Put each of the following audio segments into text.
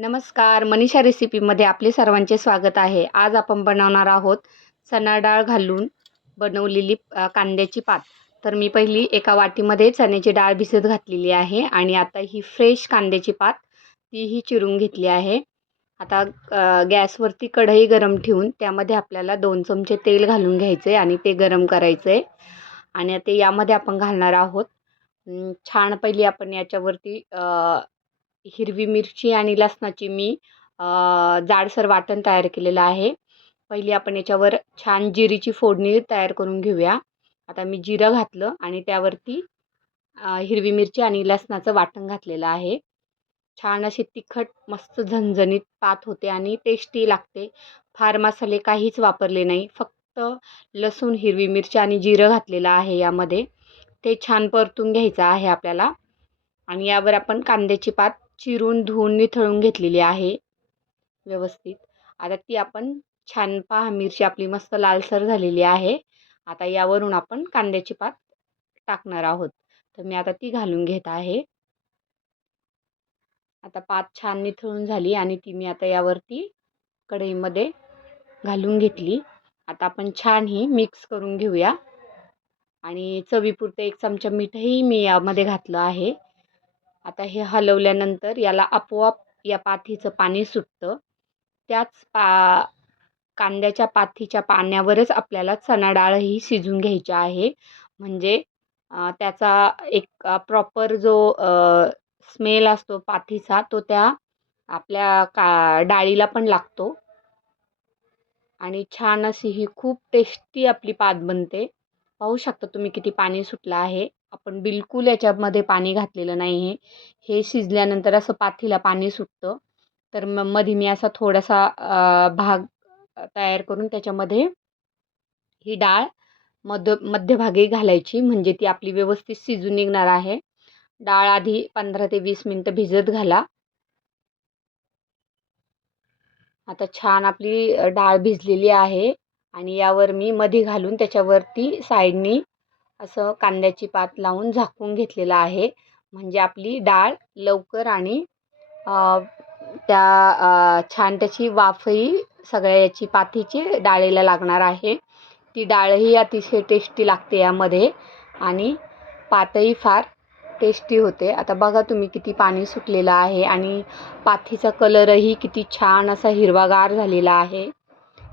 नमस्कार मनीषा रेसिपीमध्ये आपले सर्वांचे स्वागत आहे. आज आपण बनवणार आहोत चणा डाळ घालून बनवलेली कांद्याची पात. तर मी पहिली एका वाटीमध्ये चण्याची डाळ भिजत घातलेली आहे आणि आता ही फ्रेश कांद्याची पात तीही चिरून घेतली आहे. आता गॅसवरती कढई गरम ठेवून त्यामध्ये आपल्याला दोन चमचे तेल घालून घ्यायचे आणि ते गरम करायचे आणि ते यामध्ये आपण घालणार आहोत छान पहिली आपण याच्यावरती हिरवी मिरची आणि लसणाची मी जाडसर वाटण तयार केलेलं आहे. पहिली आपण याच्यावर छान जिरीची फोडणी तयार करून घेऊया. आता मी जिरं घातलं आणि त्यावरती हिरवी मिरची आणि लसणाचं वाटण घातलेलं आहे. छान अशी तिखट मस्त झणझणीत पात होते आणि टेस्टी लागते. फार मसाले काहीच वापरले नाही. फक्त लसूण हिरवी मिरची आणि जिरं घातलेलं आहे यामध्ये. ते छान परतून घ्यायचं आहे आपल्याला. आणि यावर आपण कांद्याची पात चिरून धुवून निथळून घेतलेली आहे. व्यवस्थित. आता ती आपण छान पहा मिरची आपली मस्त लालसर झालेली आहे. आता यावरून आपण कांद्याची पात टाकणार आहोत. तर मी आता ती घालून घेत आहे. आता पात छान निथळून झाली आणि ती मी आता यावरती कढईमध्ये घालून घेतली. आता आपण छान ही मिक्स करून घेऊया. आणि चवीपुरतं एक चमचा मीठही मी यामध्ये घातलं आहे. आता हे हलवल्यानंतर याला आपोआप या पाथीचं पाणी सुटतं. त्याच पा कांद्याच्या पाथीच्या पाण्यावरच आपल्याला चणा डाळ ही शिजून घ्यायची आहे. म्हणजे त्याचा एक प्रॉपर जो स्मेल असतो पाथीचा तो त्या आपल्या का डाळीला पण लागतो. आणि छान अशी ही खूप टेस्टी आपली पात बनते. पाहू शकता तुम्ही किती पाणी सुटलं आहे. आपण बिलकुल याच्यामध्ये पाणी घातलेलं नाही आहे हे शिजल्यानंतर असं पाथीला पाणी सुटतं. तर म मध्ये मी असा थोडासा भाग तयार करून त्याच्यामध्ये ही डाळ मध्य मध्यभागी घालायची. म्हणजे ती आपली व्यवस्थित शिजून निघणार आहे. डाळ आधी पंधरा ते वीस मिनटं भिजत घाला. आता छान आपली डाळ भिजलेली आहे. आणि यावर मी मध्ये घालून त्याच्यावरती साईडनी असं कांद्याची पात लावून झाकून घेतलेलं आहे. म्हणजे आपली डाळ लवकर आणि त्या छान त्याची वाफही सगळ्या याची पातीची डाळीला लागणार आहे. ती डाळही अतिशय टेस्टी लागते यामध्ये आणि पातही फार टेस्टी होते. आता बघा तुम्ही किती पाणी सुटलेलं आहे आणि पाथीचा कलरही किती छान असा हिरवागार झालेला आहे.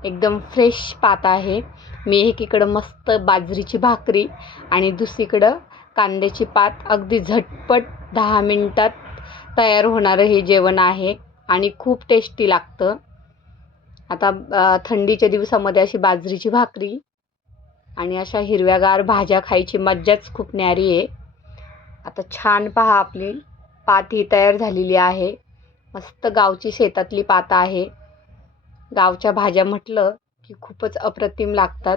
एकदम फ्रेश पात आहे. मी एकीकडं मस्त बाजरीची भाकरी आणि दुसरीकडं कांद्याची पात. अगदी झटपट दहा मिनटात तयार होणारं हे जेवण आहे आणि खूप टेस्टी लागतं. आता थंडीच्या दिवसामध्ये अशी बाजरीची भाकरी आणि अशा हिरव्यागार भाज्या खायची मज्जाच खूप न्यारी आहे. आता छान पहा आपली पात ही तयार झालेली आहे. मस्त गावची शेतातली पात आहे. गावच्या भाज्या म्हटलं की खूपच अप्रतिम लागतात.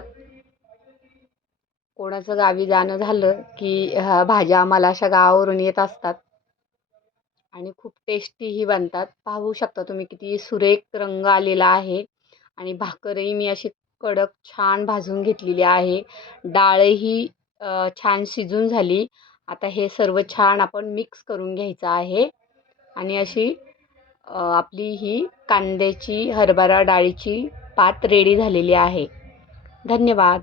कोणाचं गावी जाणं झालं की ह्या भाज्या आम्हाला अशा गावावरून येत असतात. आणि खूप टेस्टीही बनतात. पाहू शकता तुम्ही किती सुरेख रंग आलेला आहे. आणि भाकरही मी अशी कडक छान भाजून घेतलेली आहे. डाळही छान शिजून झाली. आता हे सर्व छान आपण मिक्स करून घ्यायचं आहे. आणि अशी आपली ही कांद्याची हरभरा डाळीची पात रेडी झालेली आहे. धन्यवाद.